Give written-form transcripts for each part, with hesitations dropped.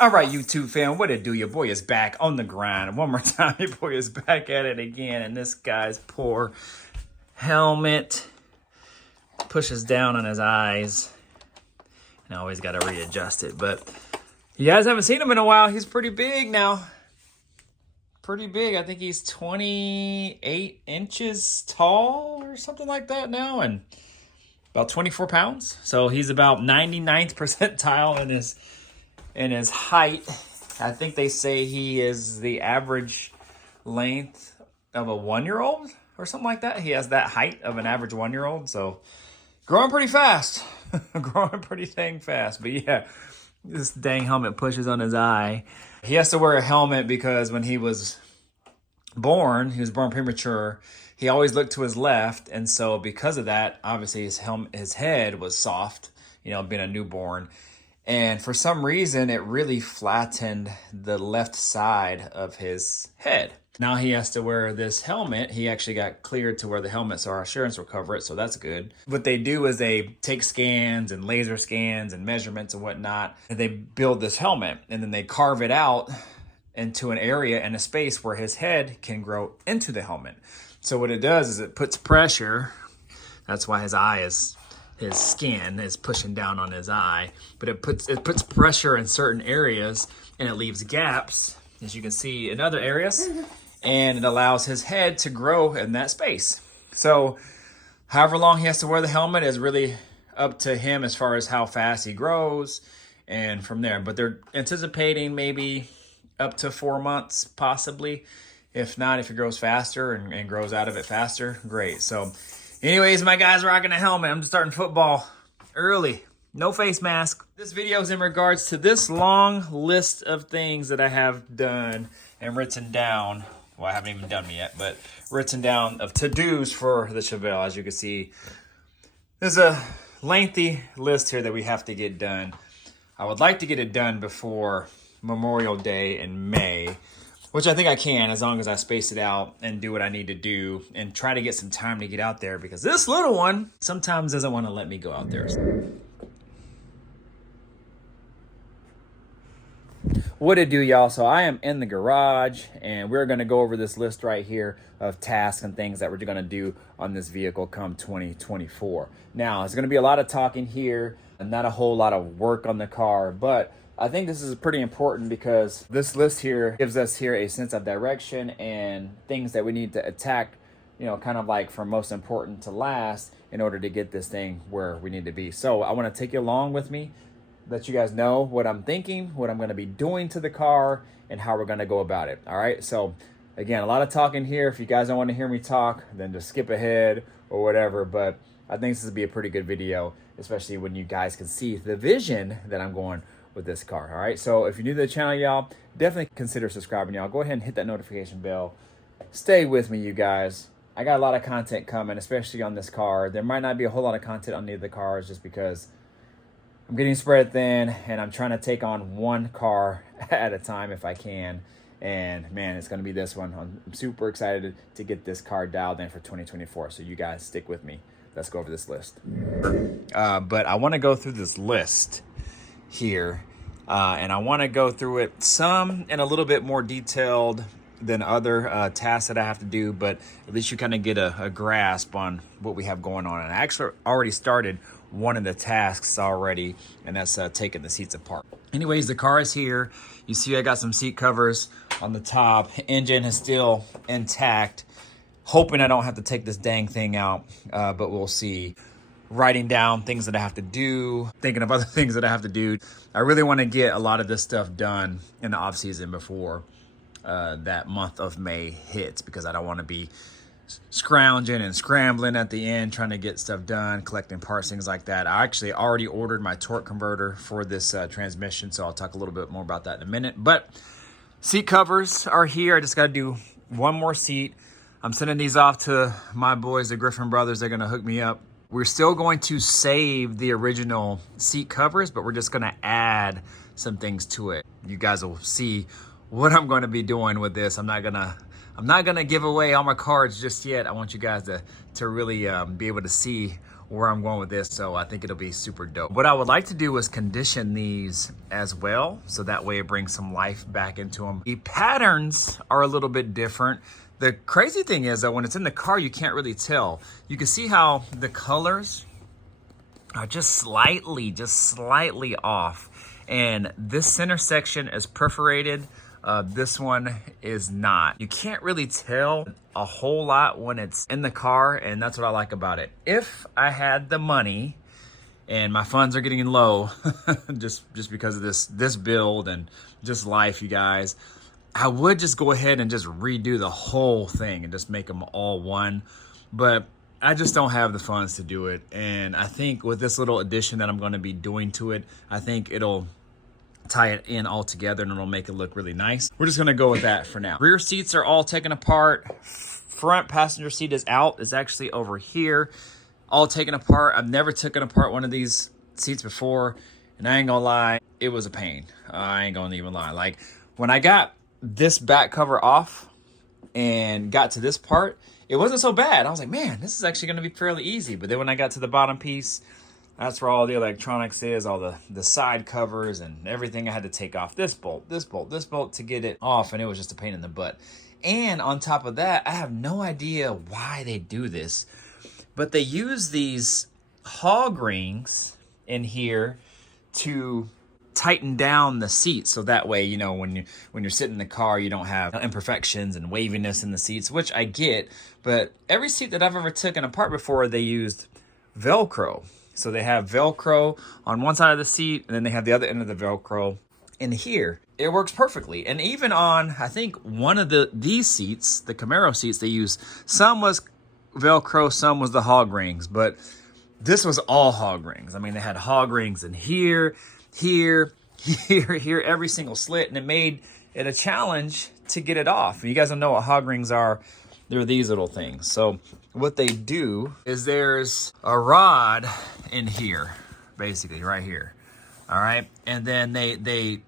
All right, YouTube fam, what it do? Your boy is back on the grind. One more time, your boy is back at it again. And this guy's poor helmet pushes down on his eyes. And I always got to readjust it. But you guys haven't seen him in a while. He's pretty big now. Pretty big. I think he's 28 inches tall or something like that now. And about 24 pounds. So he's about 99th percentile in his height. I think they say he is the average length of a 1-year-old or something like that. He has that height of an average 1-year-old. So growing pretty fast. Growing pretty dang fast. But yeah, this dang helmet pushes on his eye. He has to wear a helmet because when he was born premature. He always looked to his left. And so because of that, obviously his head was soft, you know, being a newborn. And for some reason, it really flattened the left side of his head. Now he has to wear this helmet. He actually got cleared to wear the helmet, so our insurance will cover it, so that's good. What they do is they take scans and laser scans and measurements and whatnot, and they build this helmet, and then they carve it out into an area and a space where his head can grow into the helmet. So what it does is it puts pressure. That's why his skin is pushing down on his eye, but it puts pressure in certain areas and it leaves gaps, as you can see in other areas, and it allows his head to grow in that space. So however long he has to wear the helmet is really up to him as far as how fast he grows and from there. But they're anticipating maybe up to 4 months, possibly. If not, if he grows faster and grows out of it faster, great. So anyways, my guy's rocking a helmet. I'm starting football early. No face mask. This video is in regards to this long list of things that I have done and written down. Well, I haven't even done them yet, but written down of to-dos for the Chevelle. As you can see, there's a lengthy list here that we have to get done. I would like to get it done before Memorial Day in May, which I think I can as long as I space it out and do what I need to do and try to get some time to get out there, because this little one sometimes doesn't want to let me go out there. What it do, y'all? So I am in the garage and we're going to go over this list right here of tasks and things that we're going to do on this vehicle come 2024. Now, it's going to be a lot of talking here and not a whole lot of work on the car, but I think this is pretty important because this list here gives us here a sense of direction and things that we need to attack, you know, kind of like from most important to last in order to get this thing where we need to be. So I want to take you along with me, let you guys know what I'm thinking, what I'm going to be doing to the car, and how we're going to go about it. All right. So again, a lot of talking here. If you guys don't want to hear me talk, then just skip ahead or whatever. But I think this will be a pretty good video, especially when you guys can see the vision that I'm going with this car. All right, so if you're new to the channel, y'all, definitely consider subscribing. Y'all go ahead and hit that notification bell. Stay with me, you guys. I got a lot of content coming, especially on this car. There might not be a whole lot of content on any of the cars just because I'm getting spread thin and I'm trying to take on one car at a time if I can. And man, it's going to be this one. I'm super excited to get this car dialed in for 2024. So you guys stick with me. Let's go over this list. But I want to go through this list here, and I want to go through it some in a little bit more detailed than other tasks that I have to do, but at least you kind of get a grasp on what we have going on. And I actually already started one of the tasks already, and that's taking the seats apart. Anyways, the car is here. You see I got some seat covers on the top. Engine is still intact. Hoping I don't have to take this dang thing out, but we'll see. Writing down things that I have to do, thinking of other things that I have to do. I really want to get a lot of this stuff done in the off season before that month of May hits, because I don't want to be scrounging and scrambling at the end trying to get stuff done, collecting parts, things like that. I actually already ordered my torque converter for this transmission, so I'll talk a little bit more about that in a minute. But seat covers are here. I just got to do one more seat. I'm sending these off to my boys, the Griffin brothers. They're going to hook me up. We're still going to save the original seat covers, but we're just going to add some things to it. You guys will see what I'm going to be doing with this. I'm not going to give away all my cards just yet. I want you guys to really be able to see where I'm going with this, so I think it'll be super dope. What I would like to do is condition these as well, so that way it brings some life back into them. The patterns are a little bit different. The crazy thing is that when it's in the car, you can't really tell. You can see how the colors are just slightly off. And this center section is perforated. This one is not. You can't really tell a whole lot when it's in the car, and that's what I like about it. If I had the money, and my funds are getting low, just because of this build and just life, you guys, I would just go ahead and just redo the whole thing and just make them all one. But I just don't have the funds to do it. And I think with this little addition that I'm going to be doing to it, I think it'll tie it in all together and it'll make it look really nice. We're just going to go with that for now. Rear seats are all taken apart. Front passenger seat is out. It's actually over here, all taken apart. I've never taken apart one of these seats before, and I ain't gonna lie, it was a pain. I ain't gonna even lie. Like, when I got this back cover off and got to this part, it wasn't so bad. I was like, man, this is actually gonna be fairly easy. But then when I got to the bottom piece, that's where all the electronics is, all the side covers and everything. I had to take off this bolt, this bolt, this bolt to get it off, and it was just a pain in the butt. And on top of that, I have no idea why they do this, but they use these hog rings in here to tighten down the seat, so that way, you know, when you're sitting in the car, you don't have imperfections and waviness in the seats, which I get. But every seat that I've ever taken apart before, they used Velcro. So they have Velcro on one side of the seat, and then they have the other end of the Velcro in here. It works perfectly. And even on, I think, one of these seats, the Camaro seats, they use, some was Velcro, some was the hog rings, but this was all hog rings. I mean, they had hog rings in here, here, every single slit, and it made it a challenge to get it off. You guys don't know what hog rings are. They're these little things. So what they do is there's a rod in here, basically right here. All right. And then they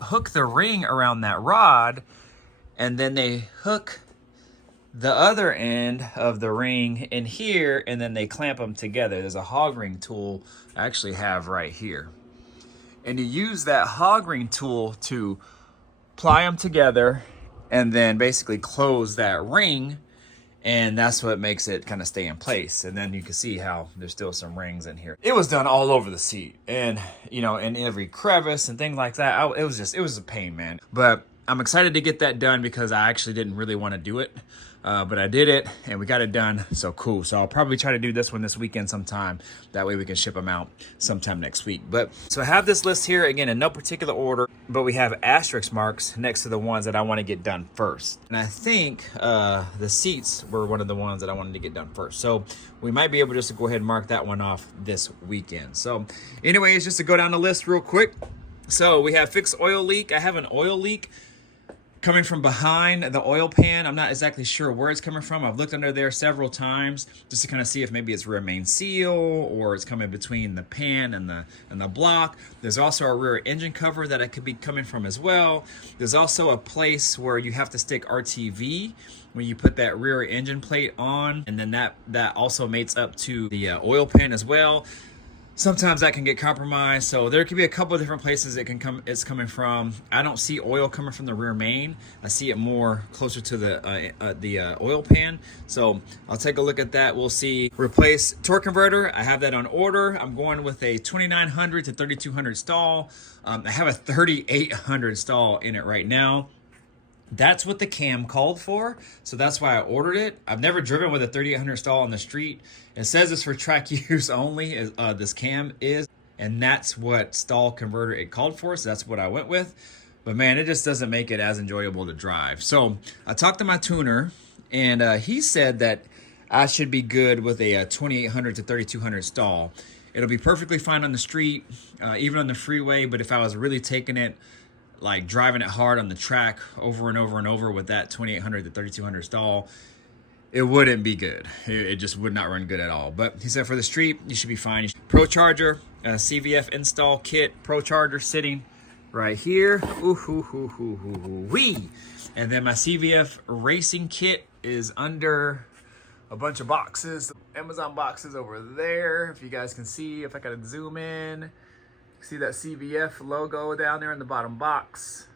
hook the ring around that rod, and then they hook the other end of the ring in here, and then they clamp them together. There's a hog ring tool I actually have right here. And you use that hog ring tool to ply them together and then basically close that ring, and that's what makes it kind of stay in place. And then you can see how there's still some rings in here. It was done all over the seat, and you know, in every crevice and things like that. It was a pain, man. But I'm excited to get that done because I actually didn't really want to do it. But I did it, and we got it done, so cool. So I'll probably try to do this one this weekend sometime. That way we can ship them out sometime next week. But so I have this list here, again, in no particular order, but we have asterisk marks next to the ones that I want to get done first. And I think the seats were one of the ones that I wanted to get done first. So we might be able just to go ahead and mark that one off this weekend. So anyways, just to go down the list real quick. So we have fixed oil leak. I have an oil leak coming from behind the oil pan. I'm not exactly sure where it's coming from. I've looked under there several times just to kind of see if maybe it's rear main seal or it's coming between the pan and the block. There's also a rear engine cover that it could be coming from as well. There's also a place where you have to stick RTV when you put that rear engine plate on, and then that also mates up to the oil pan as well. Sometimes that can get compromised, so there could be a couple of different places it's coming from. I don't see oil coming from the rear main. I see it more closer to the oil pan. So I'll take a look at that. We'll see. Replace torque converter. I have that on order. I'm going with a 2900 to 3200 stall. I have a 3800 stall in it right now. That's what the cam called for, so that's why I ordered it. I've never driven with a 3800 stall on the street. It says it's for track use only, this cam is, and that's what stall converter it called for, so that's what I went with. But man, it just doesn't make it as enjoyable to drive. So I talked to my tuner, and he said that I should be good with a 2800 to 3200 stall. It'll be perfectly fine on the street, even on the freeway, but if I was really taking it, like driving it hard on the track over and over and over with that 2800 to 3200 stall, it wouldn't be good. It just would not run good at all. But he said for the street, you should be fine. Pro Charger, CVF install kit, Pro Charger sitting right here. Wee! And then my CVF racing kit is under a bunch of boxes. Amazon boxes over there. If you guys can see, if I gotta zoom in, see that CVF logo down there in the bottom box.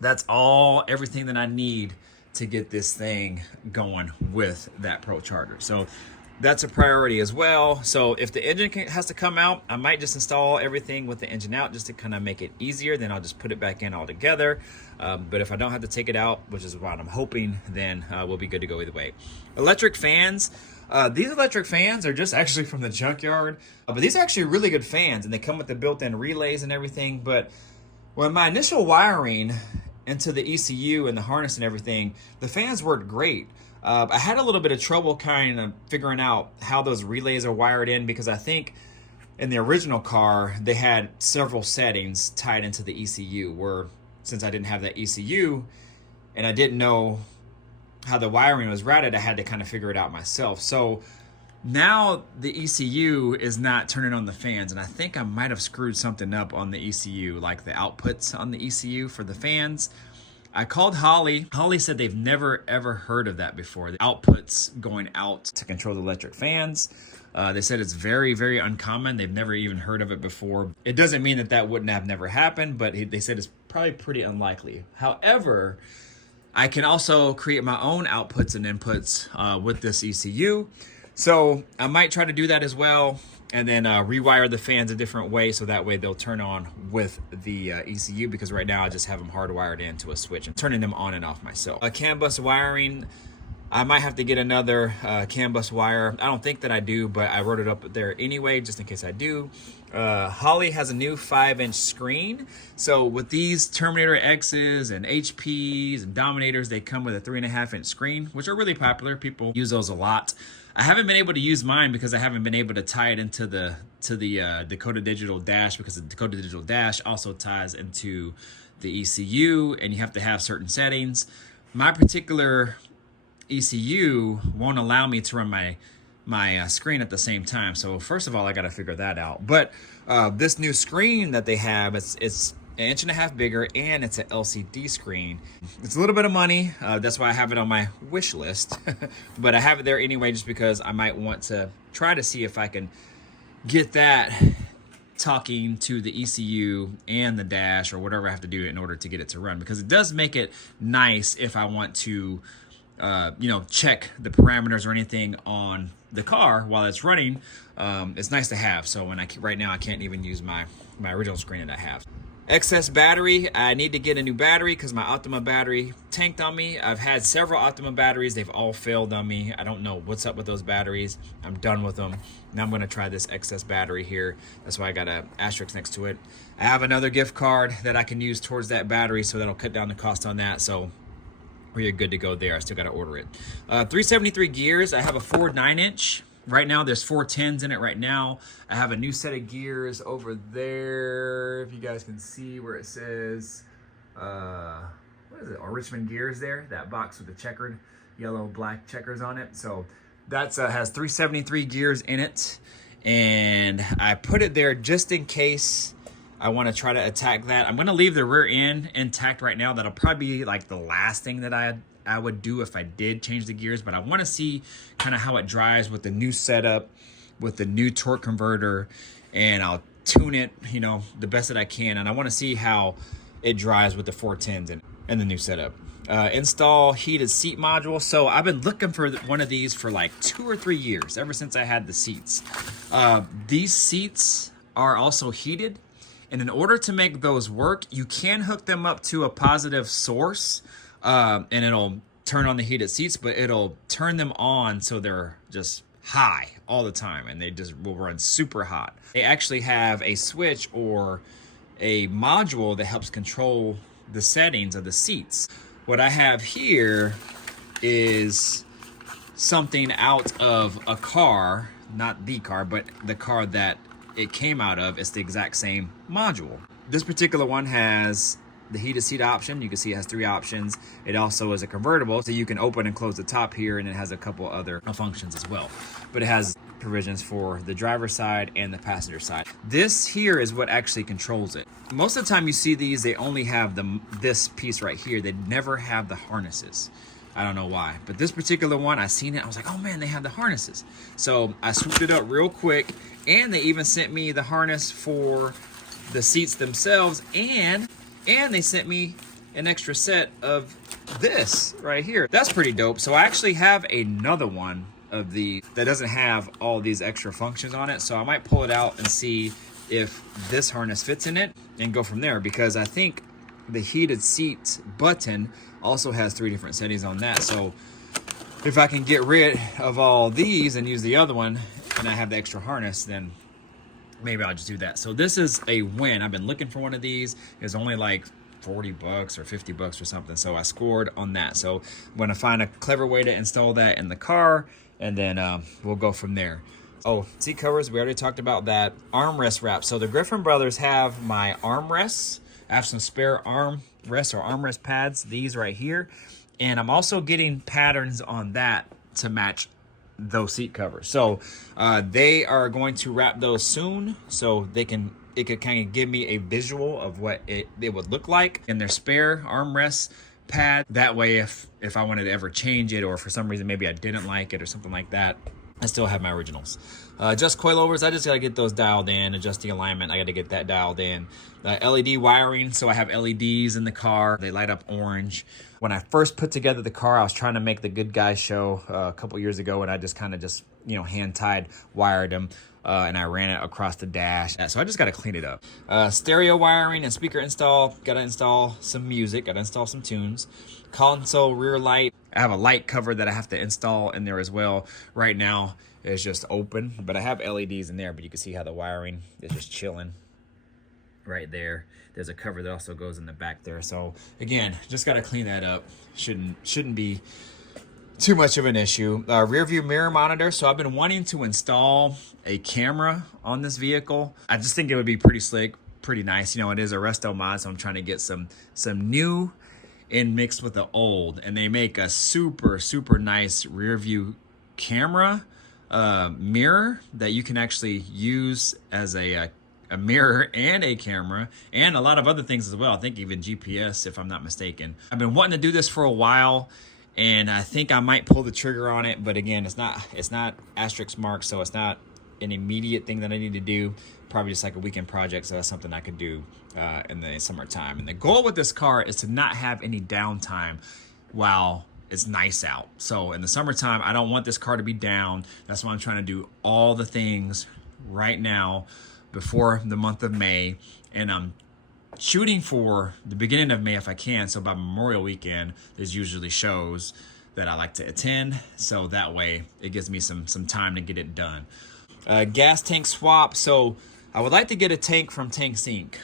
That's everything that I need to get this thing going with that Pro Charger. So that's a priority as well. So if the engine has to come out, I might just install everything with the engine out just to kind of make it easier. Then I'll just put it back in all together. But if I don't have to take it out, which is what I'm hoping, then we'll be good to go either way. Electric fans. These electric fans are just actually from the junkyard, but these are actually really good fans, and they come with the built-in relays and everything. But when my initial wiring into the ECU and the harness and everything, the fans worked great. I had a little bit of trouble kind of figuring out how those relays are wired in, because I think in the original car, they had several settings tied into the ECU, where since I didn't have that ECU and I didn't know how the wiring was routed, I had to kind of figure it out myself. So now the ECU is not turning on the fans, and I think I might have screwed something up on the ECU, like the outputs on the ECU for the fans. I called Holly. Holly said they've never ever heard of that before, the outputs going out to control the electric fans. They said it's very, very uncommon. They've never even heard of it before. It doesn't mean that that wouldn't have never happened, but they said it's probably pretty unlikely. However, I can also create my own outputs and inputs with this ECU. So I might try to do that as well, and then rewire the fans a different way, so that way they'll turn on with the ECU, because right now I just have them hardwired into a switch and turning them on and off myself. CAN bus wiring, I might have to get another CAN bus wire. I don't think that I do, but I wrote it up there anyway, just in case I do. Holly has a new 5-inch screen. So with these Terminator X's and HPs and Dominators, they come with a 3.5-inch screen, which are really popular. People use those a lot. I haven't been able to use mine because I haven't been able to tie it into the Dakota Digital Dash, because the Dakota Digital Dash also ties into the ECU, and you have to have certain settings. My particular ECU won't allow me to run my screen at the same time. So first of all, I got to figure that out. But this new screen that they have, it's 1.5 inches bigger, and it's an LCD screen. It's a little bit of money. That's why I have it on my wish list. But I have it there anyway, just because I might want to try to see if I can get that talking to the ECU and the dash, or whatever I have to do in order to get it to run, because it does make it nice if I want to check the parameters or anything on the car while it's running. It's nice to have. So right now I can't even use my original screen that I have. Excess battery, I need to get a new battery because my Optima battery tanked on me. I've had several Optima batteries. They've all failed on me. I don't know what's up with those batteries. I'm done with them. Now I'm going to try this excess battery here. That's why I got an asterisk next to it. I have another gift card that I can use towards that battery, so that'll cut down the cost on that. So we're good to go there. I still got to order it. 373 gears. I have a Ford 9-inch. Right now, there's 4 10s in it right now. I have a new set of gears over there. If you guys can see where it says, what is it? Oh, Richmond Gears there. That box with the checkered yellow, black checkers on it. So that has 373 gears in it. And I put it there just in case I want to try to attack that. I'm going to leave the rear end intact right now. That'll probably be like the last thing that I would do if I did change the gears, but I want to see kind of how it drives with the new setup, with the new torque converter, and I'll tune it, the best that I can. And I want to see how it drives with the 410s and the new setup. Install heated seat module. So I've been looking for one of these for like 2 or 3 years, ever since I had the seats. These seats are also heated, and in order to make those work, you can hook them up to a positive source, and it'll turn on the heated seats, but it'll turn them on so they're just high all the time, and they just will run super hot. They actually have a switch or a module that helps control the settings of the seats. What I have here is something out of a car, not the car, but the car that it came out of. It's the exact same module. This particular one has the heated seat option. You can see it has 3 options. It also is a convertible, so you can open and close the top here, and it has a couple other functions as well. But it has provisions for the driver's side and the passenger side. This here is what actually controls it. Most of the time you see these, they only have this piece right here. They never have the harnesses. I don't know why. But this particular one, I seen it. I was like, oh man, they have the harnesses. So I swooped it up real quick. And they even sent me the harness for the seats themselves. And they sent me an extra set of this right here. That's pretty dope. So I actually have another one of the that doesn't have all these extra functions on it. So I might pull it out and see if this harness fits in it and go from there, because I think the heated seats button also has 3 different settings on that. So if I can get rid of all these and use the other one and I have the extra harness, then maybe I'll just do that. So this is a win. I've been looking for one of these. It's only like 40 bucks or 50 bucks or something. So I scored on that. So I'm going to find a clever way to install that in the car, and then we'll go from there. Oh, seat covers, we already talked about that. Armrest wrap. So the Griffin brothers have my armrests. I have some spare armrests or armrest pads, these right here. And I'm also getting patterns on that to match those seat covers. So they are going to wrap those soon, so it could kind of give me a visual of what it would look like in their spare armrest pad. That way, if I wanted to ever change it, or for some reason maybe I didn't like it or something like that, I still have my originals. Adjust coilovers, I just gotta get those dialed in. Adjust the alignment, I gotta get that dialed in. LED wiring, so I have LEDs in the car. They light up orange. When I first put together the car, I was trying to make the Good Guys show a couple years ago, and I just kind of hand tied wired them. And I ran it across the dash. So I just got to clean it up. Stereo wiring and speaker install. Got to install some music. Got to install some tunes. Console rear light. I have a light cover that I have to install in there as well. Right now it's just open, but I have LEDs in there, but you can see how the wiring is just chilling right there. There's a cover that also goes in the back there. So again, just got to clean that up. Shouldn't be too much of an issue. Rear view mirror monitor. So I've been wanting to install a camera on this vehicle. I just think it would be pretty slick, pretty nice. You know, it is a Restomod, so I'm trying to get some new and mixed with the old. And they make a super nice rear view camera mirror that you can actually use as a mirror and a camera, and a lot of other things as well. I think even GPS, if I'm not mistaken. I've been wanting to do this for a while, and I think I might pull the trigger on it, but again, it's not asterisk marked, so it's not an immediate thing that I need to do. Probably just like a weekend project, so that's something I could do in the summertime. And the goal with this car is to not have any downtime while it's nice out. So in the summertime, I don't want this car to be down. That's why I'm trying to do all the things right now before the month of May, and I'm shooting for the beginning of May if I can. So by Memorial Weekend, there's usually shows that I like to attend, so that way it gives me some time to get it done. Gas tank swap. So I would like to get a tank from Tank Sync.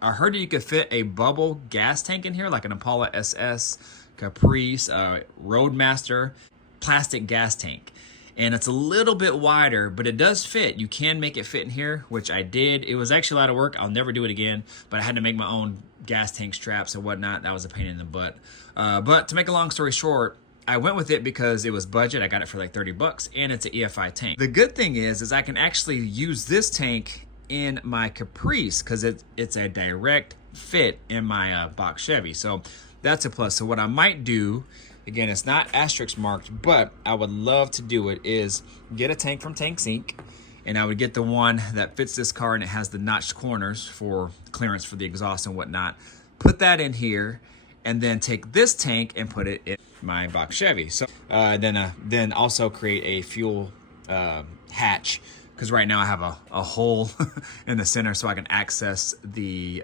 I heard that you could fit a bubble gas tank in here, like an Impala SS, Caprice, Roadmaster plastic gas tank. And it's a little bit wider, but it does fit. You can make it fit in here, which I did. It was actually a lot of work. I'll never do it again, but I had to make my own gas tank straps and whatnot. That was a pain in the butt. But to make a long story short, I went with it because it was budget. I got it for like 30 bucks, and it's an EFI tank. The good thing is I can actually use this tank in my Caprice because it's a direct fit in my box Chevy. So that's a plus. So what I might do, again, it's not asterisk marked, but I would love to do it, is get a tank from Tank Sync, and I would get the one that fits this car, and it has the notched corners for clearance for the exhaust and whatnot. Put that in here, and then take this tank and put it in my box Chevy. So then also create a fuel hatch, because right now I have a hole in the center so I can access the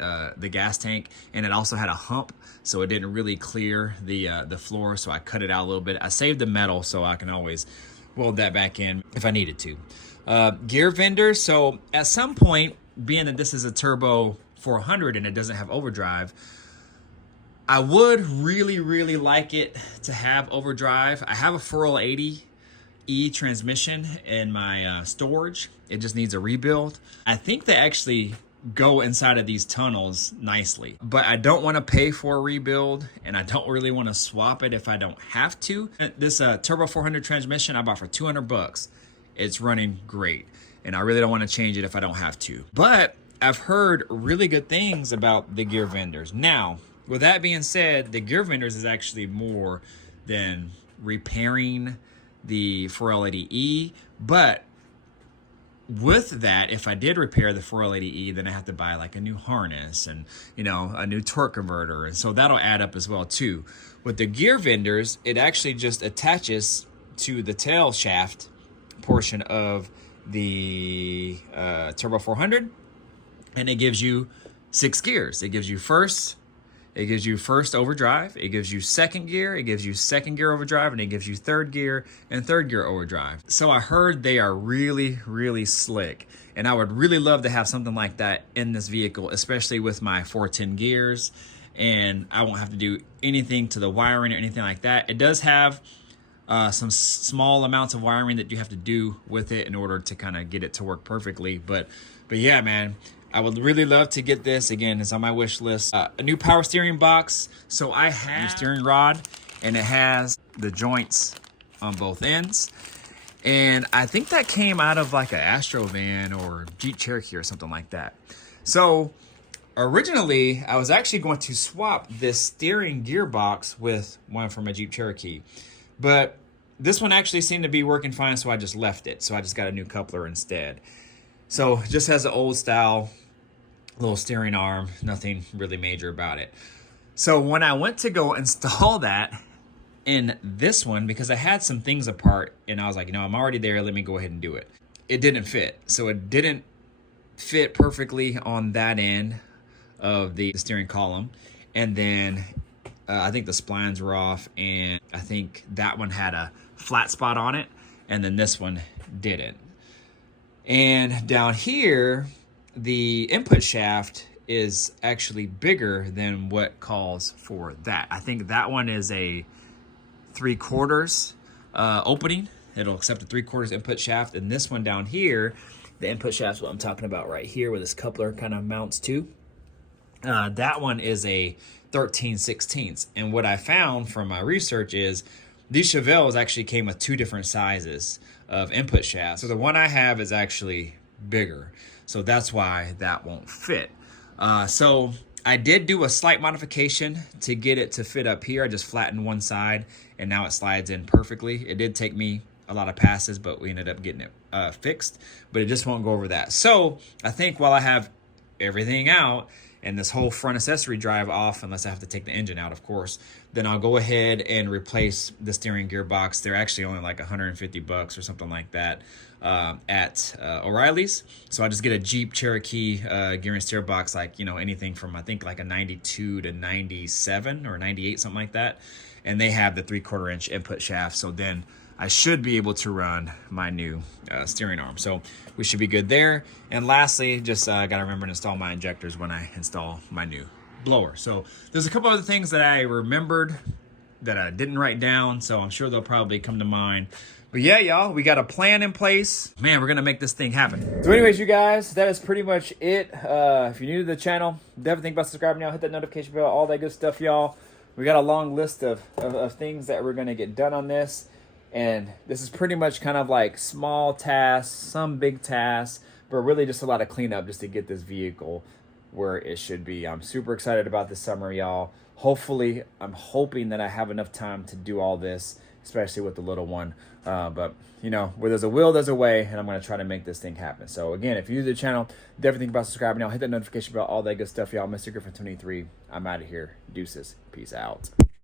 gas tank, and it also had a hump, so it didn't really clear the floor, so I cut it out a little bit. I saved the metal so I can always weld that back in if I needed to. Gear vendor. So at some point, being that this is a turbo 400 and it doesn't have overdrive, I would really like it to have overdrive. I have a 480E transmission in my storage. It just needs a rebuild. I think they actually go inside of these tunnels nicely, but I don't want to pay for a rebuild, and I don't really want to swap it if I don't have to. This turbo 400 transmission I bought for 200 bucks. It's running great, and I really don't want to change it if I don't have to. But I've heard really good things about the gear vendors. Now, with that being said, the gear vendors is actually more than repairing the 4L80E. But with that, if I did repair the 4L80E, then I have to buy like a new harness and, you know, a new torque converter. And so that'll add up as well too. With the gear vendors, it actually just attaches to the tail shaft portion of the Turbo 400, and it gives you 6 gears. It gives you first overdrive, it gives you second gear, it gives you second gear overdrive, and it gives you third gear and third gear overdrive. So I heard they are really, really slick, and I would really love to have something like that in this vehicle, especially with my 410 gears, and I won't have to do anything to the wiring or anything like that. It does have some small amounts of wiring that you have to do with it in order to kind of get it to work perfectly. But yeah, man, I would really love to get this. Again, it's on my wish list. A new power steering box. So I have a steering rod, and it has the joints on both ends. And I think that came out of like an Astro van or Jeep Cherokee or something like that. So originally, I was actually going to swap this steering gearbox with one from a Jeep Cherokee. But this one actually seemed to be working fine, so I just left it. So I just got a new coupler instead. So it just has an old style little steering arm, nothing really major about it. So when I went to go install that in this one, because I had some things apart and I was like, you know, I'm already there, let me go ahead and do it. It didn't fit. So it didn't fit perfectly on that end of the steering column. And then I think the splines were off, and I think that one had a flat spot on it, and then this one didn't. And down here, the input shaft is actually bigger than what calls for that. I think that one is a 3/4 opening. It'll accept a 3/4 input shaft, and this one down here, the input shaft is what I'm talking about right here, where this coupler kind of mounts to. That one is a 13/16. And what I found from my research is these Chevelles actually came with 2 different sizes of input shafts. So the one I have is actually bigger. So that's why that won't fit. So I did do a slight modification to get it to fit up here. I just flattened one side, and now it slides in perfectly. It did take me a lot of passes, but we ended up getting it fixed. But it just won't go over that. So I think while I have everything out, and this whole front accessory drive off, unless I have to take the engine out, of course, then I'll go ahead and replace the steering gearbox. They're actually only like $150 or something like that at O'Reilly's. So I just get a Jeep Cherokee gear and steer box, like, you know, anything from I think like a 92 to 97 or 98, something like that. And they have the 3/4 inch input shaft. So then I should be able to run my new steering arm. So we should be good there. And lastly, just got to remember to install my injectors when I install my new blower. So there's a couple other things that I remembered that I didn't write down, so I'm sure they'll probably come to mind. But yeah, y'all, we got a plan in place. Man, we're going to make this thing happen. So anyways, you guys, that is pretty much it. If you're new to the channel, definitely think about subscribing now. Hit that notification bell, all that good stuff, y'all. We got a long list of things that we're going to get done on this. And this is pretty much kind of like small tasks, some big tasks, but really just a lot of cleanup just to get this vehicle where it should be. I'm super excited about this summer, y'all. Hopefully, I'm hoping that I have enough time to do all this, especially with the little one. But, you know, where there's a will, there's a way, and I'm going to try to make this thing happen. So, again, if you're new to the channel, definitely think about subscribing now. Hit that notification bell, all that good stuff, y'all. Mr. Griffin 23, I'm out of here. Deuces. Peace out.